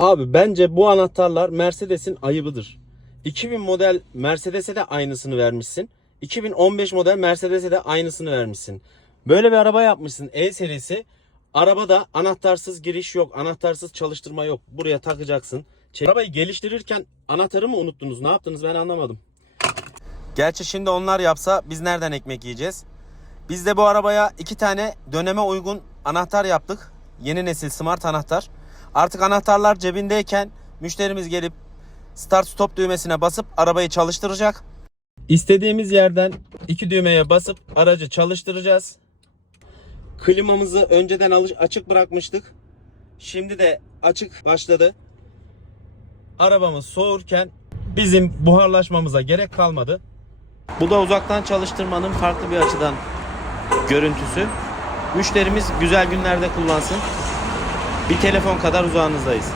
Abi bence bu anahtarlar Mercedes'in ayıbıdır. 2000 model Mercedes'e de aynısını vermişsin. 2015 model Mercedes'e de aynısını vermişsin. Böyle bir araba yapmışsın E serisi. Arabada anahtarsız giriş yok, anahtarsız çalıştırma yok. Buraya takacaksın. Arabayı geliştirirken anahtarı mı unuttunuz? Ne yaptınız ben anlamadım. Gerçi şimdi onlar yapsa biz nereden ekmek yiyeceğiz? Biz de bu arabaya iki tane döneme uygun anahtar yaptık. Yeni nesil smart anahtar. Artık anahtarlar cebindeyken müşterimiz gelip start stop düğmesine basıp arabayı çalıştıracak. İstediğimiz yerden iki düğmeye basıp aracı çalıştıracağız. Klimamızı önceden açık bırakmıştık. Şimdi de açık başladı. Arabamız soğurken bizim buharlaşmamıza gerek kalmadı. Bu da uzaktan çalıştırmanın farklı bir açıdan görüntüsü. Müşterimiz güzel günlerde kullansın. Bir telefon kadar uzağınızdayız.